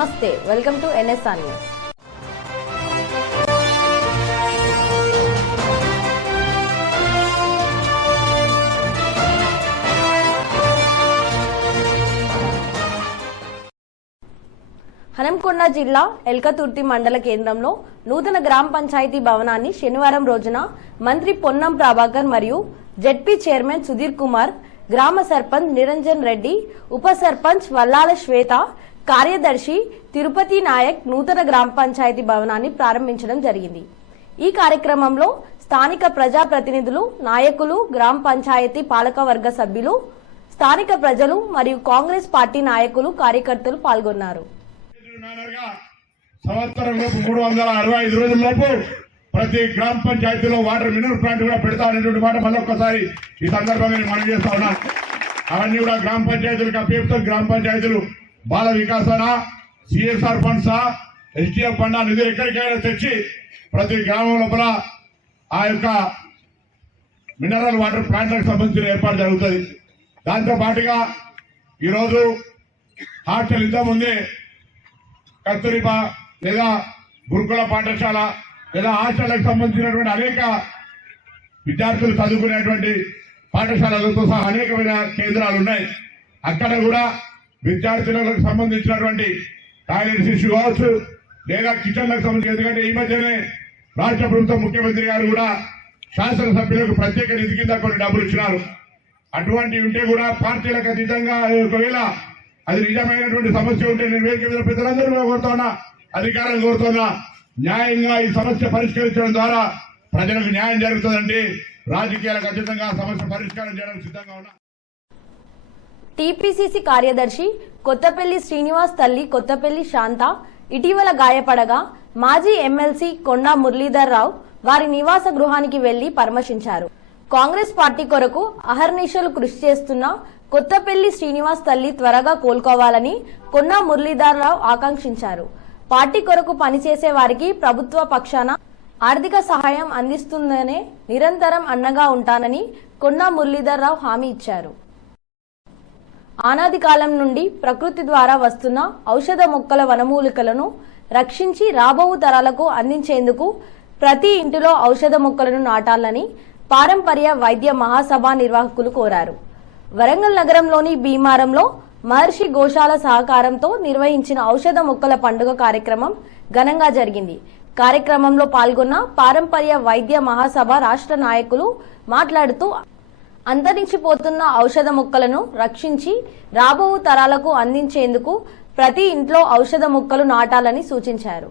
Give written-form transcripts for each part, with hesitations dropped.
నమస్తే, welcome to NSR news. Hanamkonda జిల్లా ఎల్కతుర్తి మండల కేంద్రంలో నూతన గ్రామ పంచాయతీ భవనాన్ని శనివారం రోజున మంత్రి పొన్నం ప్రభాకర్ మరియు జెడ్పీ చైర్మన్ సుధీర్ కుమార్, గ్రామ సర్పంచ్ నిరంజన్ రెడ్డి, ఉప సర్పంచ్ వల్లాల శ్వేత, కార్యదర్శి తిరుపతి నాయక్ నూతన గ్రామ పంచాయతీ భవనాన్ని ప్రారంభించడం జరిగింది. ఈ కార్యక్రమంలో స్థానిక ప్రజాప్రతినిధులు, నాయకులు, గ్రామ పంచాయతీ పాలకవర్గ సభ్యులు, స్థానిక ప్రజలు మరియు కాంగ్రెస్ పార్టీ నాయకులు, కార్యకర్తలు పాల్గొన్నారు. సంవత్సరం లోపు 365 రోజుల్లోపు ప్రతి గ్రామ పంచాయతీలో వాటర్ మినరల్ ప్లాంట్ కూడా పెడతా అనేటువంటి మాట మళ్ళొక్కసారి ఈ సందర్భంగా నేను మనం చేస్తా ఉన్నా. అవన్నీ కూడా గ్రామ పంచాయతీలకు అప్పచెప్తాం. గ్రామ పంచాయతీలు బాల వికాసన, సిఎస్ఆర్ ఫండ్సా, ఎస్టీఎఫ్ ఫండ్ నిధులు ఎక్కడికైనా తెచ్చి ప్రతి గ్రామం లోపల ఆ యొక్క మినరల్ వాటర్ ప్లాంట్లకు సంబంధించిన ఏర్పాటు జరుగుతుంది. దాంతో పాటుగా ఈరోజు హాస్టల్ ఇంతకుముందే కస్తూరిబా లేదా గురుకుల పాఠశాల లేదా హాస్టళ్లకు సంబంధించినటువంటి అనేక విద్యార్థులు చదువుకునేటువంటి పాఠశాలలతో సహా అనేకమైన కేంద్రాలు ఉన్నాయి. అక్కడ కూడా విద్యార్థులకు సంబంధించినటువంటి టాయిలెట్స్ ఇష్యూ కావచ్చు లేదా కిచెన్లకు సంబంధించి, ఎందుకంటే ఈ మధ్యనే రాష్ట్ర ప్రభుత్వం ముఖ్యమంత్రి గారు కూడా శాసనసభ్యులకు ప్రత్యేక నిధి కింద కొన్ని డబ్బులు ఇచ్చినారు. అటువంటివి ఉంటే కూడా పార్టీలకు అతీతంగా ఒకవేళ అది నిజమైనటువంటి సమస్య ఉంటే నేను వేదిక మీద పెద్దలందరూ కోరుతున్నా, అధికారం కోరుతున్నా, న్యాయంగా ఈ సమస్య పరిష్కరించడం ద్వారా ప్రజలకు న్యాయం జరుగుతుందండి. రాజకీయాలకు అతీతంగా సమస్య పరిష్కారం చేయడానికి సిద్ధంగా ఉన్నా. టీపీసీసీ కార్యదర్శి కొత్తపల్లి శ్రీనివాస్ తల్లి కొత్తపల్లి శాంత ఇటీవల గాయపడగా మాజీ ఎమ్మెల్సీ కొండా మురళీధర్ రావు వారి నివాస గృహానికి వెళ్లి పరామర్శించారు. కాంగ్రెస్ పార్టీ కొరకు అహర్నిశలు కృషి చేస్తున్న కొత్తపల్లి శ్రీనివాస్ తల్లి త్వరగా కోలుకోవాలని కొండా మురళీధర్ రావు ఆకాంక్షించారు. పార్టీ కొరకు పనిచేసే వారికి ప్రభుత్వ పక్షాన ఆర్థిక సహాయం అందిస్తుందనే నిరంతరం అండగా ఉంటానని కొండా మురళీధర్ రావు హామీ ఇచ్చారు. ఆనాది కాలం నుండి ప్రకృతి ద్వారా వస్తున్న ఔషధ మొక్కల వనమూలికలను రక్షించి రాబో తరాలకు అందించేందుకు ప్రతి ఇంటిలో ఔషధ మొక్కలను నాటాలని పారంపర్య వైద్య మహాసభ నిర్వాహకులు కోరారు. వరంగల్ నగరంలోని భీమారంలో మహర్షి గోశాల సహకారంతో నిర్వహించిన ఔషధ మొక్కల పండుగ కార్యక్రమం ఘనంగా జరిగింది. కార్యక్రమంలో పాల్గొన్న పారంపర్య వైద్య మహాసభ రాష్ట్ర నాయకులు మాట్లాడుతూ అంతరించిపోతున్న ఔషధ మొక్కలను రక్షించి రాబో తరాలకు అందించేందుకు ప్రతి ఇంట్లో ఔషధ మొక్కలు నాటాలని సూచించారు.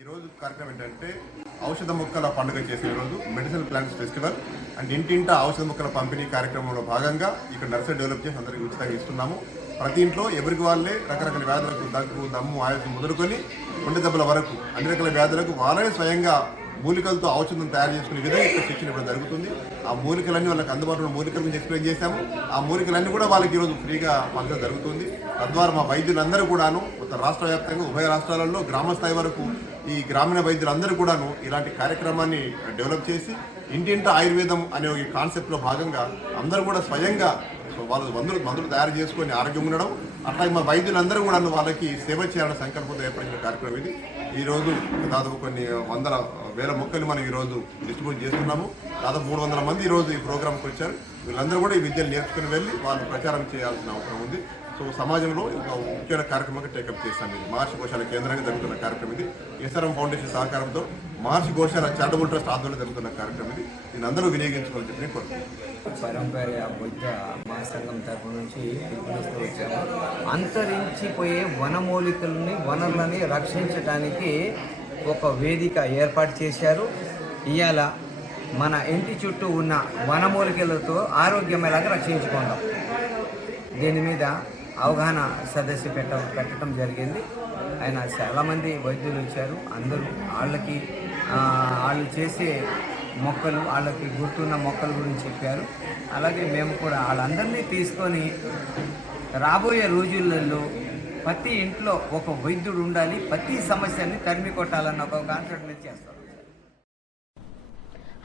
ఈరోజు కార్యక్రమం ఏంటంటే ఔషధ మొక్కల పండుగ చేసే రోజు మెడిసినల్ ప్లాంట్స్ ఫెస్టివల్ అండ్ ఇంటింటా ఔషధ మొక్కల పంపిణీ కార్యక్రమంలో భాగంగా ఇక్కడ నర్సరీ డెవలప్ చేసి అందరికీ ఉచితంగా ఇస్తున్నాము. ప్రతి ఇంట్లో ఎవరికి వాళ్ళే రకరకాల వ్యాధులకు దగ్గు, దమ్ము, ఆయాసం మొదలుకొని గుండె దెబ్బల వరకు అన్ని రకాల వ్యాధులకు వాళ్ళే స్వయంగా మూలికలతో ఔషధం తయారు చేసుకునే విధంగా ఇక్కడ శిక్షణ ఇవ్వడం జరుగుతుంది. ఆ మూలికలన్నీ వాళ్ళకి అందుబాటులో మూలికల గురించి ఎక్స్ప్లెయిన్ చేశాము. ఆ మూలికలన్నీ కూడా వాళ్ళకి ఈరోజు ఫ్రీగా పంచడం జరుగుతుంది. తద్వారా మా వైద్యులందరూ కూడాను మొత్తం రాష్ట్ర వ్యాప్తంగా ఉభయ రాష్ట్రాలలో గ్రామ స్థాయి వరకు ఈ గ్రామీణ వైద్యులందరూ కూడాను ఇలాంటి కార్యక్రమాన్ని డెవలప్ చేసి ఇంటింట ఆయుర్వేదం అనే ఈ కాన్సెప్ట్లో భాగంగా అందరూ కూడా స్వయంగా వాళ్ళు మందులు తయారు చేసుకొని ఆరోగ్యం ఉండడం, అట్లాగే మా వైద్యులందరూ కూడా వాళ్ళకి సేవ చేయాలనే సంకల్పంతో ఏర్పడిన కార్యక్రమం ఇది. ఈరోజు దాదాపు కొన్ని వేల మొక్కలు మనం ఈరోజు డిస్ట్రిబ్యూట్ చేస్తున్నాము. దాదాపు 300 మంది ఈరోజు ఈ ప్రోగ్రాంకి వచ్చారు. వీళ్ళందరూ కూడా ఈ విద్యను నేర్చుకుని వెళ్ళి వాళ్ళు ప్రచారం చేయాల్సిన అవసరం ఉంది. సో సమాజంలో ఒక ముఖ్యమైన కార్యక్రమంగా టేకప్ చేస్తాం. ఇది మహర్షి గోశాల కేంద్రంగా జరుగుతున్న కార్యక్రమం ఇది. ఎస్ఆర్ఎం ఫౌండేషన్ సహకారంతో మహర్షి గోశాల చారిటబుల్ ట్రస్ట్ ఆధ్వర్యంలో జరుగుతున్న కార్యక్రమం ఇది. దీన్ని అందరూ వినియోగించుకోవాలని చెప్పి కోరుతున్నాను. పరంపర బుద్ధ మహాసంఘం తరపు నుంచి పిలుపునిస్తూ వచ్చాము. అంతరించిపోయే వనమూలికలని, వనరులని రక్షించడానికి ఒక వేదిక ఏర్పాటు చేశారు. ఇవాళ మన ఇంటి చుట్టూ ఉన్న వనమూలికలతో ఆరోగ్యమేలాగా రక్షించుకుందాం. దీని మీద అవగాహన సదస్సు పెట్టడం జరిగింది. ఆయన చాలామంది వైద్యులు వచ్చారు. అందరూ వాళ్ళు చేసే మొక్కలు, వాళ్ళకి గుర్తున్న మొక్కల గురించి చెప్పారు. అలాగే మేము కూడా వాళ్ళందరినీ తీసుకొని రాబోయే రోజులలో ప్రతి ఇంట్లో ఒక వైద్యుడు ఉండాలి, ప్రతి సమస్యని తరిమి కొట్టాలన్న ఒక కాన్సెప్ట్ మీద చేస్తాం.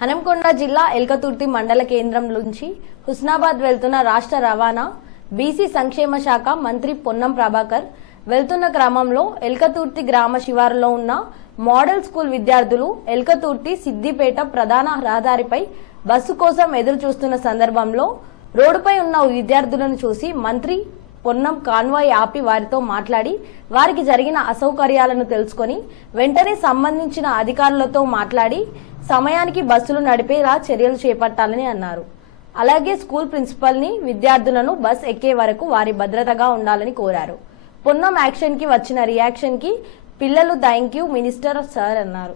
హనంకొండ జిల్లా ఎల్కతుర్తి మండల కేంద్రం నుంచి హుస్నాబాద్ వెళ్తున్న రాష్ట్ర రవాణా బీసీ సంక్షేమ శాఖ మంత్రి పొన్నం ప్రభాకర్ వెళ్తున్న క్రమంలో ఎల్కతుర్తి గ్రామ శివారులో ఉన్న మోడల్ స్కూల్ విద్యార్థులు ఎల్కతుర్తి సిద్దిపేట ప్రధాన రహదారిపై బస్సు కోసం ఎదురు చూస్తున్న సందర్భంలో రోడ్డుపై ఉన్న విద్యార్థులను చూసి మంత్రి పొన్నం కాన్వాయ్ ఆపి వారితో మాట్లాడి వారికి జరిగిన అసౌకర్యాలను తెలుసుకొని వెంటనే సంబంధించిన అధికారులతో మాట్లాడి సమయానికి బస్సులు నడిపేలా చర్యలు చేపట్టాలని అన్నారు. అలాగే స్కూల్ ప్రిన్సిపల్ ని విద్యార్థులను బస్ ఎక్కే వరకు వారి భద్రతగా ఉండాలని కోరారు. పొన్నం యాక్షన్ కి వచ్చిన రియాక్షన్ కి పిల్లలు థ్యాంక్ యూ మినిస్టర్ సార్ అన్నారు.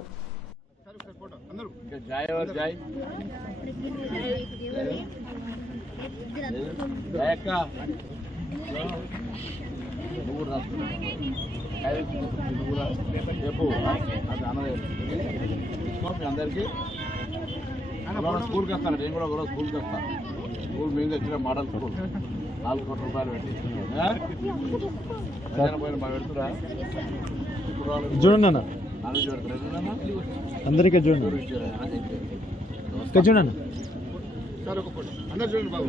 అందరికీ స్కూల్కి వస్తాను, నేను కూడా ఒకరోజు స్కూల్కి వస్తాను. స్కూల్ మీద వచ్చిన మోడల్ స్కూల్ 4 కోట్ల రూపాయలు పెట్టి పోయిన బాగా పెడుతురా చూడండి అన్న, అందరికీ చూడండి చూడండి సార్ ఒక ఫోటో అందరు చూడండి బాబు.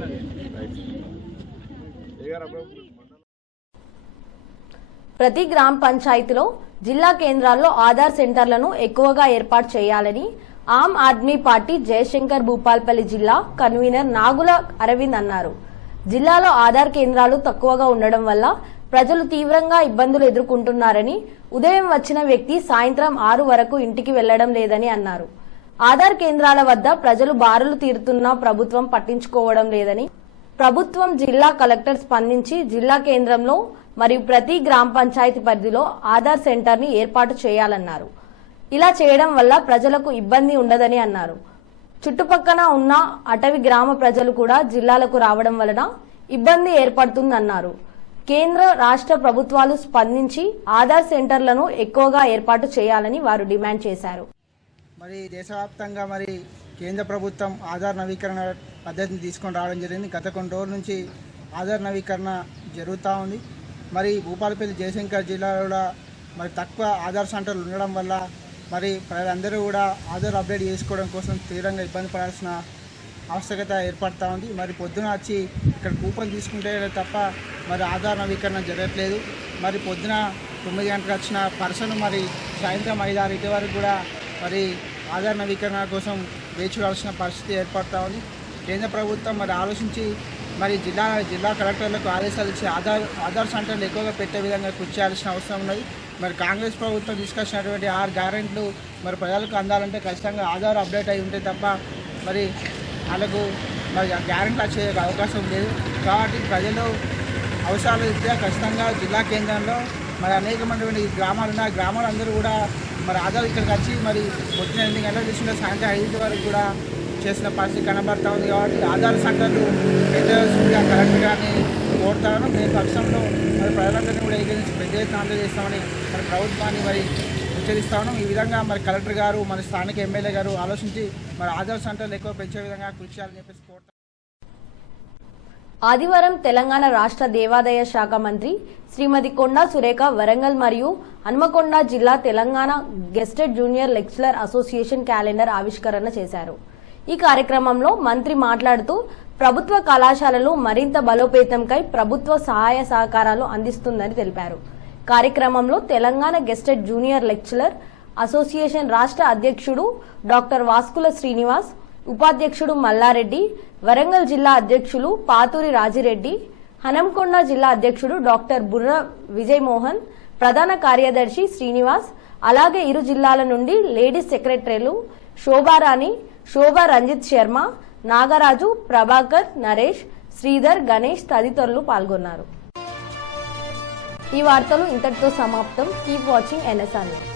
ప్రతి గ్రామ పంచాయతీలో జిల్లా కేంద్రాల్లో ఆధార్ సెంటర్లను ఎక్కువగా ఏర్పాటు చేయాలని ఆమ్ ఆద్మీ పార్టీ జయశంకర్ భూపాల్పల్లి జిల్లా కన్వీనర్ నాగుల అరవింద్ అన్నారు. జిల్లాలో ఆధార్ కేంద్రాలు తక్కువగా ఉండడం వల్ల ప్రజలు తీవ్రంగా ఇబ్బందులు ఎదుర్కొంటున్నారని, ఉదయం వచ్చిన వ్యక్తి సాయంత్రం 6 వరకు ఇంటికి వెళ్లడం లేదని అన్నారు. ఆధార్ కేంద్రాల వద్ద ప్రజలు బారులు తీరుతున్నా ప్రభుత్వం పట్టించుకోవడం లేదని, ప్రభుత్వం జిల్లా కలెక్టర్ స్పందించి జిల్లా కేంద్రంలో మరియు ప్రతి గ్రామ పంచాయతీ పరిధిలో ఆధార్ సెంటర్ ని ఏర్పాటు చేయాలన్నారు. ఇలా చేయడం వల్ల ప్రజలకు ఇబ్బంది ఉండదని అన్నారు. చుట్టుపక్కల ఉన్న అటవీ గ్రామ ప్రజలు కూడా జిల్లాలకు రావడం వలన ఇబ్బంది ఏర్పడుతుందన్నారు. కేంద్ర రాష్ట్ర ప్రభుత్వాలు స్పందించి ఆధార్ సెంటర్లను ఎక్కువగా ఏర్పాటు చేయాలని వారు డిమాండ్ చేశారు. మరి దేశవ్యాప్తంగా మరి కేంద్ర ప్రభుత్వం ఆధార్ నవీకరణ పద్ధతిని తీసుకొని రావడం జరిగింది. గత కొన్ని రోజుల నుంచి ఆధార్ నవీకరణ జరుగుతూ ఉంది. మరి భూపాలపల్లి జయశంకర్ జిల్లాలో కూడా మరి తక్కువ ఆధార్ సెంటర్లు ఉండడం వల్ల మరి ప్రజలందరూ కూడా ఆధార్ అప్డేట్ చేసుకోవడం కోసం తీవ్రంగా ఇబ్బంది పడాల్సిన ఆవశ్యకత ఏర్పడుతూ ఉంది. మరి పొద్దున వచ్చి ఇక్కడ కూపన్ తీసుకుంటే తప్ప మరి ఆధార్ నవీకరణ జరగట్లేదు. మరి పొద్దున 9 గంటలకు వచ్చిన పర్సన్ మరి సాయంత్రం 5-6 వరకు కూడా మరి ఆధార్ నవీకరణ కోసం వేచి చూడాల్సిన పరిస్థితి ఏర్పడుతూ ఉంది. కేంద్ర ప్రభుత్వం మరి ఆలోచించి మరి జిల్లా కలెక్టర్లకు ఆదేశాలు ఇచ్చి ఆధార్ సెంటర్లు ఎక్కువగా పెట్టే విధంగా కృషి చేయాల్సిన అవసరం ఉన్నది. మరి కాంగ్రెస్ ప్రభుత్వం తీసుకొచ్చినటువంటి 6 గ్యారెంట్లు మరి ప్రజలకు అందాలంటే ఖచ్చితంగా ఆధార్ అప్డేట్ అయి ఉంటే తప్ప మరి వాళ్ళకు మరి గ్యారెంటీ వచ్చే అవకాశం లేదు. కాబట్టి ప్రజలు అవసరాలు రీత్యా ఖచ్చితంగా జిల్లా కేంద్రంలో మరి అనేకమైనటువంటి గ్రామాలు ఉన్నాయి. గ్రామాలందరూ కూడా మరి ఆధార్ ఇక్కడికి వచ్చి మరి పొద్దున 8 గంటలకు తీసుకుంటే సాయంత్రం 5 వరకు కూడా చేసిన పరిస్థితి కనబడతా ఉంది. కాబట్టి ఆధార్ సెంటర్లు పెట్టాల్సిందిగా కలెక్టర్ గారిని కోరుతాను. మేము పక్షంలో మరి ప్రజలందరినీ కూడా ఏకరించి పెద్ద ఎత్తున అమలు చేస్తామని మరి ప్రభుత్వాన్ని మరి హెచ్చరిస్తాను. ఈ విధంగా మరి కలెక్టర్ గారు మన స్థానిక ఎమ్మెల్యే గారు ఆలోచించి మరి ఆధార్ సెంటర్లు ఎక్కువ పెంచే విధంగా కృషి చేయాలని చెప్పేసి కోరుతాను. ఆదివారం తెలంగాణ రాష్ట్ర దేవాదాయ శాఖ మంత్రి శ్రీమతి కొండా సురేఖ వరంగల్ మరియు హన్మకొండ జిల్లా Telangana gazetted junior lecturer association calendar ఆవిష్కరణ చేశారు. ఈ కార్యక్రమంలో మంత్రి మాట్లాడుతూ ప్రభుత్వ కళాశాలలు మరింత బలోపేతంకై ప్రభుత్వ సహాయ సహకారాలు అందిస్తుందని తెలిపారు. కార్యక్రమంలో Telangana gazetted junior lecturer association రాష్ట్ర అధ్యక్షుడు డాక్టర్ వాస్కుల శ్రీనివాస్, ఉపాధ్యక్షుడు మల్లారెడ్డి, వరంగల్ జిల్లా అధ్యక్షులు పాతూరి రాజిరెడ్డి, హనంకొండ జిల్లా అధ్యక్షుడు డాక్టర్ బుర్ర విజయమోహన్, ప్రధాన కార్యదర్శి శ్రీనివాస్, అలాగే ఇరు జిల్లాల నుండి లేడీస్ సెక్రటరీలు శోభారాణి, శోభా రంజిత్ శర్మ, నాగరాజు, ప్రభాకర్, నరేష్, శ్రీధర్, గణేష్ తదితరులు పాల్గొన్నారు. ఈ వార్తలు ఇంతటితో సమాప్తం. Keep watching NSR news.